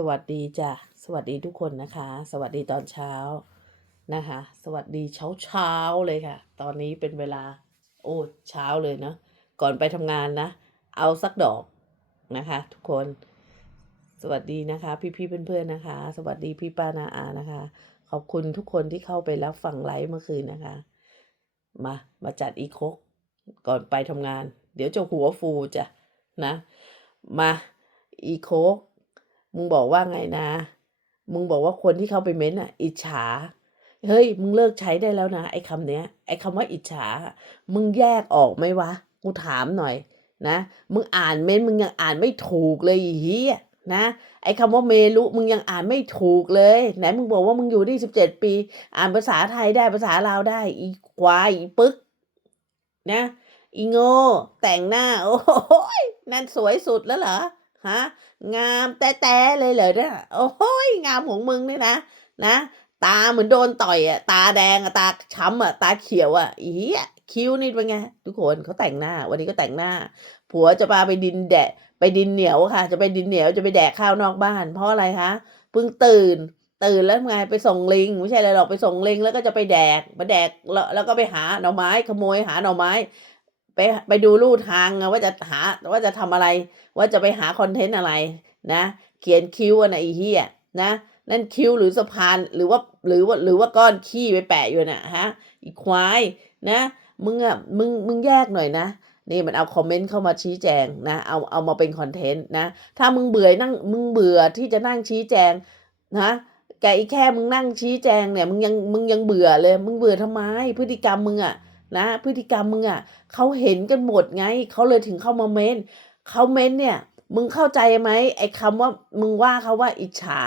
สวัสดีจ้ะสวัสดีทุกคนนะคะ สวัสดีตอนเช้านะคะ สวัสดีเช้าเช้าเลยค่ะ ตอนนี้เป็นเวลา โอ้เช้าเลยเนาะก่อนไปทำงานนะ เอาสักดอกนะคะ ทุกคน สวัสดีนะคะ พี่ๆเพื่อนๆนะคะ สวัสดีพี่ป้านาอานะคะ ขอบคุณทุกคนที่เข้าไปรับฟังไลฟ์เมื่อคืนนะคะ มามาจัดอีโคกก่อนไปทำงาน เดี๋ยวจะหัวฟูจ้ะนะ มาอีโคก มึงบอกว่าไงนะ มึงบอกว่าคนที่เข้าไปเม้นอะ อิจฉา เฮ้ย มึงเลิกใช้ได้แล้วนะ ไอ้คำเนี้ย ไอ้คำว่าอิจฉา มึงแยกออกไหมวะ กูถามหน่อยนะ มึงอ่านเม้น มึงยังอ่านไม่ถูกเลยเฮียนะ ไอ้คำว่าเมลุมึงยังอ่านไม่ถูกเลย ไหนมึงบอกว่ามึงอยู่ที่สิบเจ็ดปี อ่านภาษาไทยได้ภาษาลาวได้ อีควายอีปึก นะ อีโง่แต่งหน้า โอ้โหยนั่นสวยสุดแล้วเหรอ ฮะงามแต่แต่เลยเหรอเนี่ยโอ้โยงามของมึงเนี่ยนะ นะ ตาเหมือนโดนต่อยอะตาแดงอะตาช้ำอะตาเขียวอะอีเหี้ยคิ้วนี่เป็นไงทุกคนเขาแต่งหน้า วันนี้ก็แต่งหน้า ผัวจะพาไปดินแดะไปดินเหนียวค่ะ จะไปดินเหนียวจะไปแดกข้าวนอกบ้าน เพราะอะไรคะเพิ่งตื่นตื่นแล้วไงไปส่งลิงไม่ใช่อะไรหรอกไปส่งลิงแล้วก็จะไปแดกมาแดกแล้วแล้วก็ไปหาหน่อไม้ขโมยหาหน่อไม้ ไปไปดูลู่ทางว่าจะหาว่าจะทำอะไร ว่าจะไปหาคอนเทนต์อะไรนะ เขียนคิ้วอะนะไอีเหี้ยนะนั่นคิ้วหรือสะพานหรือว่าหรือว่าหรือว่าก้อนขี้ไปแปะอยู่น่ะฮะอีควายนะมึงอะมึงมึงแยกหน่อยนะนี่มันเอาคอมเมนต์เข้ามาชี้แจงนะเอาเอามาเป็นคอนเทนต์นะถ้ามึงเบื่อนั่งมึงเบื่อที่จะนั่งชี้แจงนะแกอีแค่มึงนั่งชี้แจงเนี่ยมึงยังมึงยังเบื่อเลย มึงเบื่อทำไมพฤติกรรมมึงอะ นะ พฤติกรรมมึงอะเขาเห็นกันหมดไงเขาเลยถึงเข้ามาเม้นเขาเม้นเนี่ย มึงเข้าใจไหมไอ้คำว่ามึงว่าเขาว่าอิจฉา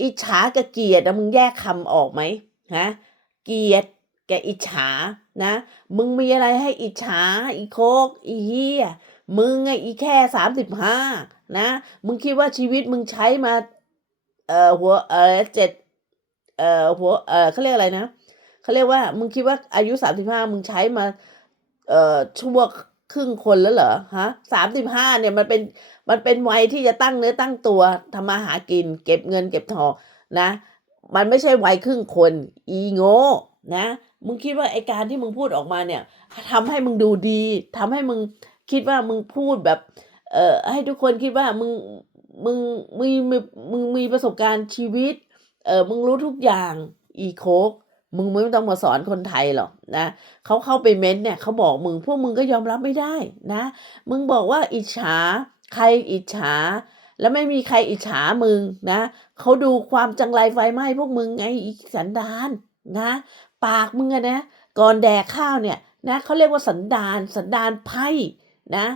อิจฉากับเกลียดนะมึงแยกคำออกไหมฮะเกลียดแกบอิจฉานะ มึงมีอะไรให้อิจฉาอีโคกอีเฮียมึงไงอีแค่สามสิบห้านะ มึงคิดว่าชีวิตมึงใช้มา เอ่อหัวเอ่อเจ็ดเอ่อหัวเอ่อเขาเรียกอะไรนะ เขาเรียกว่า มึงคิดว่าอายุสามสิบห้ามึงใช้มา เอ่อชั่วครึ่งคนแล้วเหรอฮะสามสิบห้าเนี่ยมันเป็นมันเป็นวัยที่จะตั้งเนื้อตั้งตัวทำมาหากิน เก็บเงินเก็บทองนะ มันไม่ใช่วัยครึ่งคน อีโง่นะ มึงคิดว่าไอการที่มึงพูดออกมาเนี่ยทำให้มึงดูดีทำให้มึงคิดว่ามึงพูดแบบ เอ่อให้ทุกคนคิดว่ามึงมึงมีมึงมึงมีประสบการณ์ชีวิต เออมึงรู้ทุกอย่างอีโคก มึงไม่ต้องมาสอนคนไทยหรอกนะเขาเข้าไปเม้นต์เนี่ยเขาบอกมึงพวกมึงก็ยอมรับไม่ได้นะ มึงบอกว่าอิจฉาใครอิจฉา แล้วไม่มีใครอิจฉามึงนะเขาดูความจังไรไฟไหม้พวกมึงไงอีสันดานนะ ปากมึงอะนะก่อนแดกข้าวเนี่ยนะเขาเรียกว่าสันดานสันดานไพ่นะ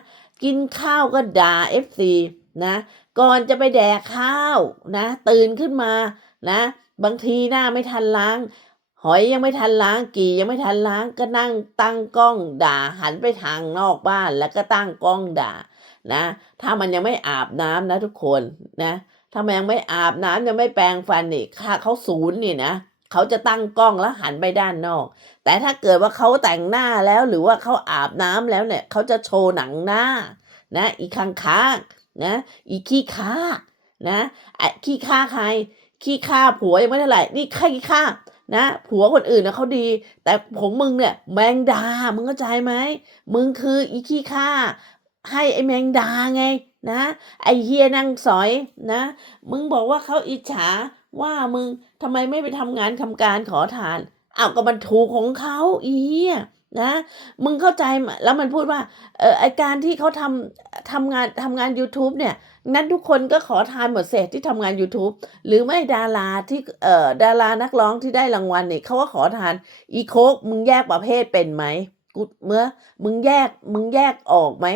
กินข้าวก็ด่าเอฟซีนะก่อนจะไปแดกข้าวนะ ตื่นขึ้นมานะ บางทีหน้าไม่ทันล้าง หอยยังไม่ทันล้างกี่ยังไม่ทันล้างก็นั่งตั้งกล้องด่าหันไปทางนอกบ้านแล้วก็ตั้งกล้องด่านะ ถ้ามันยังไม่อาบน้ำนะทุกคนนะถ้ามันยังไม่อาบน้ำยังไม่แปรงฟันนี่ค่าเขาศูนย์นี่นะเขาจะตั้งกล้องแล้วหันไปด้านนอก แต่ถ้าเกิดว่าเขาแต่งหน้าแล้วหรือว่าเขาอาบน้ำแล้วเนี่ยเขาจะโชว์หนังหน้านะอีข้างข้างนะอีขี้ข้านะไอขี้ข้าใครขี้ข้าผัวยังไม่เท่าไหร่นี่ขี้ข้า นะผัวคนอื่นนะเขาดี แต่ของมึงเนี่ยแมงดา มึงเข้าใจไหม มึงคืออีขี้ข้าให้ไอ้แมงดาไงนะ ไอเฮียนั่งสอยนะ มึงบอกว่าเขาอิจฉาว่ามึงทำไมไม่ไปทำงานทำการขอทานเอาก็มันถูกของเขาอีเหี้ยนะ มึงเข้าใจแล้วมันพูดว่าเออไอการที่เขาทำ ทำงานทำงาน YouTube เนี่ยนั้นทุกคนก็ขอทานหมดเศษที่ทำงาน YouTube หรือไม่ดาราที่เอ่อดารานักร้องที่ได้รางวัลเนี่ยเขาก็ขอทานอีโคกมึงแยกประเภทเป็นไหมกูเมื่อมึงแยกมึงแยกออกไหม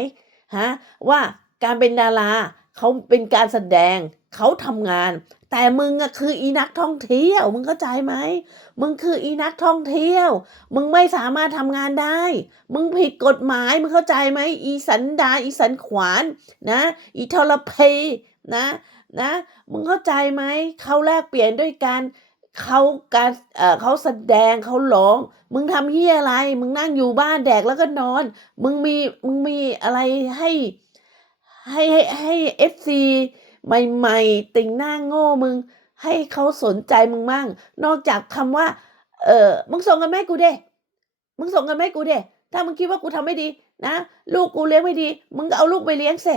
ฮะว่าการเป็นดาราเขาเป็นการแสดง เขาทำงาน แต่มึงอะคืออีนักท่องเที่ยว มึงเข้าใจไหมมึงคืออีนักท่องเที่ยว มึงไม่สามารถทำงานได้ มึงผิดกฎหมายมึงเข้าใจไหมอีสันดาอีสันขวานนะ อีทรเพนะนะ มึงเข้าใจไหมเขาแลกเปลี่ยนด้วยการเขาการเอ่อเขาแสดงเขาร้อง มึงทำเฮียอะไร มึงนั่งอยู่บ้านแดกแล้วก็นอน มึงมีมึงมีอะไรให้ให้ให้ให้เอฟซี ใหม่ๆ ติ่งหน้าโง่มึง ให้เขาสนใจมึงมั่ง นอกจากคำว่า เออมึงส่งเงินมาให้กูเด้มึงส่งเงินมาให้กูเด้ถ้ามึงคิดว่ากูทำไม่ดีนะลูกกูเลี้ยงไม่ดี มึงก็เอาลูกไปเลี้ยงเส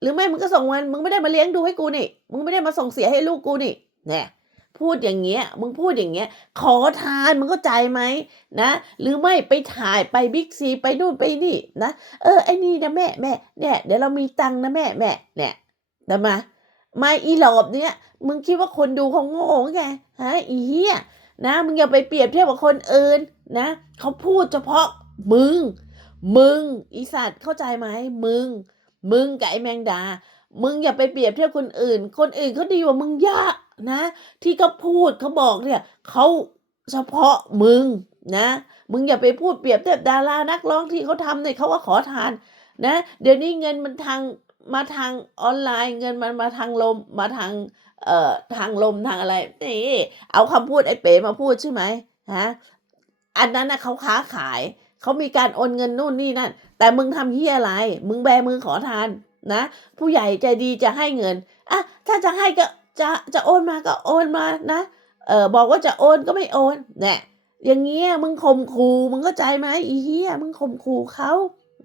หรือไม่มึงก็ส่งเงินมึงไม่ได้มาเลี้ยงดูให้กูนี่ มึงไม่ได้มาส่งเสียให้ลูกกูนี่เนี่ยพูดอย่างเงี้ย มึงพูดอย่างเงี้ย ขอทานมึงเข้าใจไหมนะ หรือไม่ไปถ่ายไปบิ๊กซีไปนู่นไปนี่นะ เออไอ้นี่นะแม่แม่เนี่ยเดี๋ยวเรามีตังนะแม่แม่เนี่ยแต่มาม มาอีหลอบเนี่ยมึงคิดว่าคนดูเขาโง่ไงฮะอีเหี้ยนะมึงอย่าไปเปรียบเทียบกับคนอื่นนะเขาพูดเฉพาะมึง มึงอีสัตว์เข้าใจไหมมึง มึงกับไอแมงดา มึงอย่าไปเปรียบเทียบคนอื่น คนอื่นเขาดีกว่ามึงเยอะนะ ที่เขาพูดเขาบอกเนี่ยเขาเฉพาะมึงนะ มึงอย่าไปพูดเปรียบเทียบดารานักร้องที่เขาทำเนี่ยเขาว่าขอทานนะ เดี๋ยวนี้เงินมันทาง มาทางออนไลน์เงินมันมาทางลมมาทางเอ่อทางลมทางอะไรนี่เอาคำพูดไอ้เป๋มาพูดใช่ไหมฮะอันนั้นนะเขาค้าขายเขามีการโอนเงินนู่นนี่นั่นแต่มึงทำเฮียอะไร มึงแบมือขอทานนะ ผู้ใหญ่ใจดีจะให้เงินอะถ้าจะให้ก็จะจะโอนมาก็โอนมานะเออบอกว่าจะโอนก็ไม่โอนเนี่ยอย่างเงี้ยมึงข่มขู่มึงเข้าใจไหมอีเฮียมึงข่มขู่เขา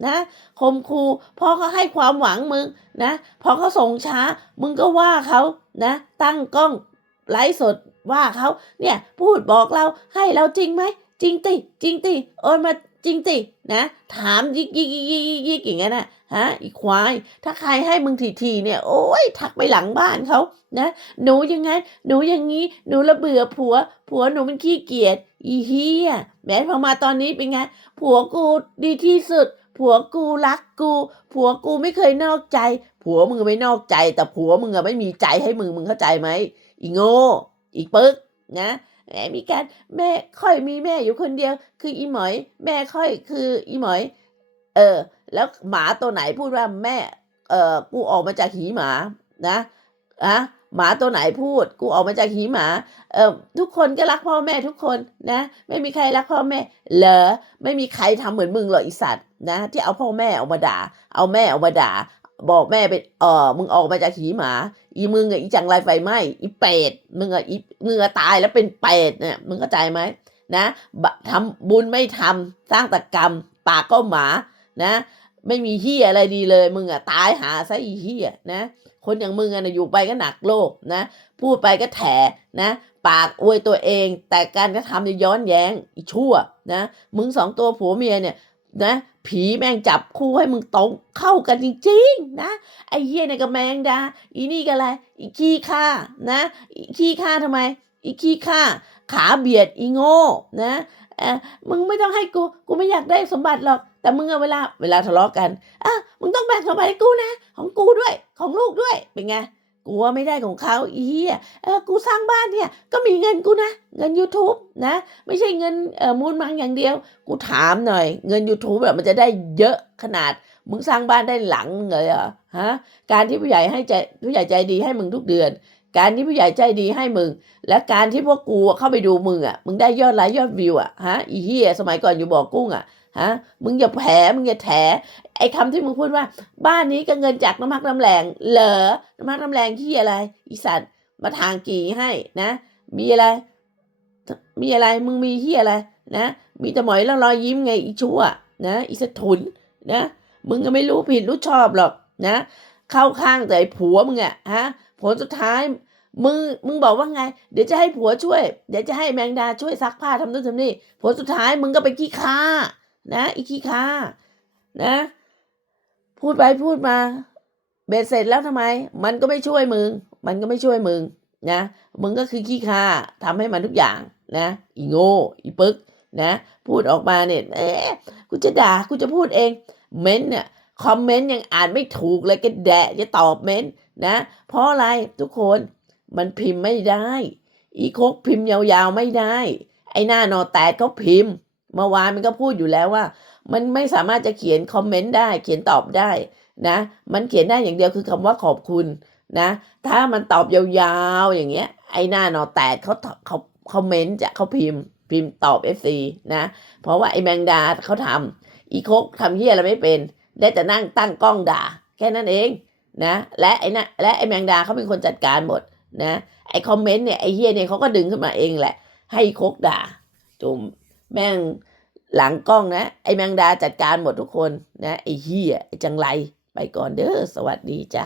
นะข่มขู่อเขาให้ความหวังมึงนะพอเขาส่งช้า มึงก็ว่าเขานะ ตั้งกล้องไลฟ์สดว่าเขาเนี่ยพูดบอกเราให้เราจริงไหมจริงติจริงติโอนมาจริงตินะ ถามยิกยิกยิกยิกยิกยิกอย่างนั้นนะฮะอีควาย ถ้าใครให้มึงทีทีเนี่ย โอ้ยทักไปหลังบ้านเขานะหนูยังไงหนูอย่างนี้หนูละเบื่อผัว ผัวหนูมันขี้เกียจอีเฮียแม้พอมาตอนนี้เป็นไงผัวกูดีที่สุด ผัวกูรักกู ผัวกูไม่เคยนอกใจ ผัวมึงไม่นอกใจ แต่ผัวมึงอะไม่มีใจให้มึงมึงเข้าใจไหมอีโง่อีปึ๊กนะแหมมีการแม่ค่อยมีแม่อยู่คนเดียว คืออีหมอย แม่ค่อยคืออีหมอย เออ แล้วหมาตัวไหนพูดว่าแม่ เออกูออกมาจากหีหมานะอะ หมาตัวไหนพูด กูออกมาจากหีหมา เออทุกคนก็รักพ่อแม่ทุกคนนะ ไม่มีใครรักพ่อแม่ เหรอไม่มีใครทำเหมือนมึงหรอกอีสัตว์นะที่เอาพ่อแม่ออกมาด่า เอาแม่ออกมาด่า บอกแม่เป็นเออมึงออกมาจากหีหมา อีมึงอะอีจังไรไฟไหมอีเป็ดมึงอะอีมึงอะตายแล้วเป็นเป็ดเนี่ยมึงเข้าใจไหมนะทำบุญไม่ทำสร้างแตกรรม ปากก็หมานะ ไม่มีเฮียอะไรดีเลย มึงอะตายหาซะอีเฮียนะ คนอย่างมึงอะนะอยู่ไปก็หนักโลกนะ พูดไปก็แถนะ ปากอวยตัวเอง แต่การกระทำเนี่ยย้อนแย้งอีชั่วนะ มึงสองตัวผัวเมียเนี่ยนะ ผีแมงจับคู่ให้มึงตรงเข้ากันจริงๆนะ ไอ้เหี้ยเนี่ยก็แมงดา อีนี่ก็อะไร อีขี้ข้านะ อีขี้ข้าทำไม อีขี้ข้าขาเบียดอีโง่นะ เออมึงไม่ต้องให้กู กูไม่อยากได้สมบัติหรอก แต่มึงอะเวลาเวลาทะเลาะกันอะมึงต้องแบ่งสมบัติให้กูนะ ของกูด้วย ของลูกด้วย เป็นไง กูว่าไม่ได้ของเขาอีเหี้ยเออกูสร้างบ้านเนี่ย ก็มีเงินกูนะ เงิน YouTube นะ ไม่ใช่เงินเอ่อมูลมังอย่างเดียว กูถามหน่อย เงิน YouTube แบบมันจะได้เยอะขนาด มึงสร้างบ้านได้หลังเลยเหรอ ฮะ การที่ผู้ใหญ่ให้ใจผู้ใหญ่ใจดีให้มึงทุกเดือน การที่ผู้ใหญ่ใจดีให้มึง และการที่พวกกูเข้าไปดูมึงอะ มึงได้ยอดไลค์ยอดวิวอะฮะอีเหี้ยสมัยก่อนอยู่บ่อกุ้งอะฮะมึงอย่าแผลมึงอย่าแถไอ้คำที่มึงพูดว่า บ้านนี้ก็เงินจากน้ำพักน้ำแรงเหรอน้ำพักน้ำแรงที่อะไร อีสัตว์มาทางกี่ให้นะ มีอะไร มีอะไรมึงมีที่อะไรนะ มีแต่หมอยแล้วรอยยิ้มไงอีชั่วนะอีสะทุนนะ มึงก็ไม่รู้ผิดรู้ชอบหรอกนะ เข้าข้างแต่ไอ้ผัวมึงอะฮะ ผลสุดท้ายมึงมึงบอกว่าไง เดี๋ยวจะให้ผัวช่วย เดี๋ยวจะให้แมงดาช่วยซักผ้าทำนู่นทำนี่ผลสุดท้ายมึงก็ไปขี้ข้านะอีขี้ข้านะ พูดไปพูดมาเบ็ดเสร็จแล้วทำไม มันก็ไม่ช่วยมึง มันก็ไม่ช่วยมึงนะมึงก็คือขี้ข้าทำให้มันทุกอย่างนะอีโง่อีปึกนะ พูดออกมาเนี่ยเอ๊ะกูจะด่ากูจะพูดเอง เม้นต์เนี่ย คอมเมนต์ยังอ่านไม่ถูกเลยแกแดะจะตอบเม้นต์นะ เพราะอะไรทุกคนมันพิมพ์ไม่ได้ อีโคกพิมพ์ยาวๆไม่ได้ ไอ้หน้านอแตกเขาพิมพ์ เมื่อวานมันก็พูดอยู่แล้วว่า มันไม่สามารถจะเขียนคอมเมนต์ได้ เขียนตอบได้นะ มันเขียนได้อย่างเดียวคือคำว่าขอบคุณนะ ถ้ามันตอบยาวๆอย่างเงี้ย ไอ้หน้านอแตกเขาเขาคอมเมนต์จะเขาพิมพ์ พิมพ์ตอบเอฟซีนะ เพราะว่าไอ้แมงดาเขาทำอีโคกทำเฮียอะไรไม่เป็น ได้แต่นั่งตั้งกล้องด่า แค่นั้นเองนะและไอ้นะและไอ้แมงดาเขาเป็นคนจัดการหมดนะไอ้คอมเมนต์เนี่ยไอ้เฮียเนี่ยเขาก็ดึงขึ้นมาเองแหละ ให้โคกด่า จุมแม่งหลังกล้องนะ ไอ้แมงดาจัดการหมดทุกคนนะไอ้เฮียไอ้จังไรไปก่อนเด้อสวัสดีจ้ะ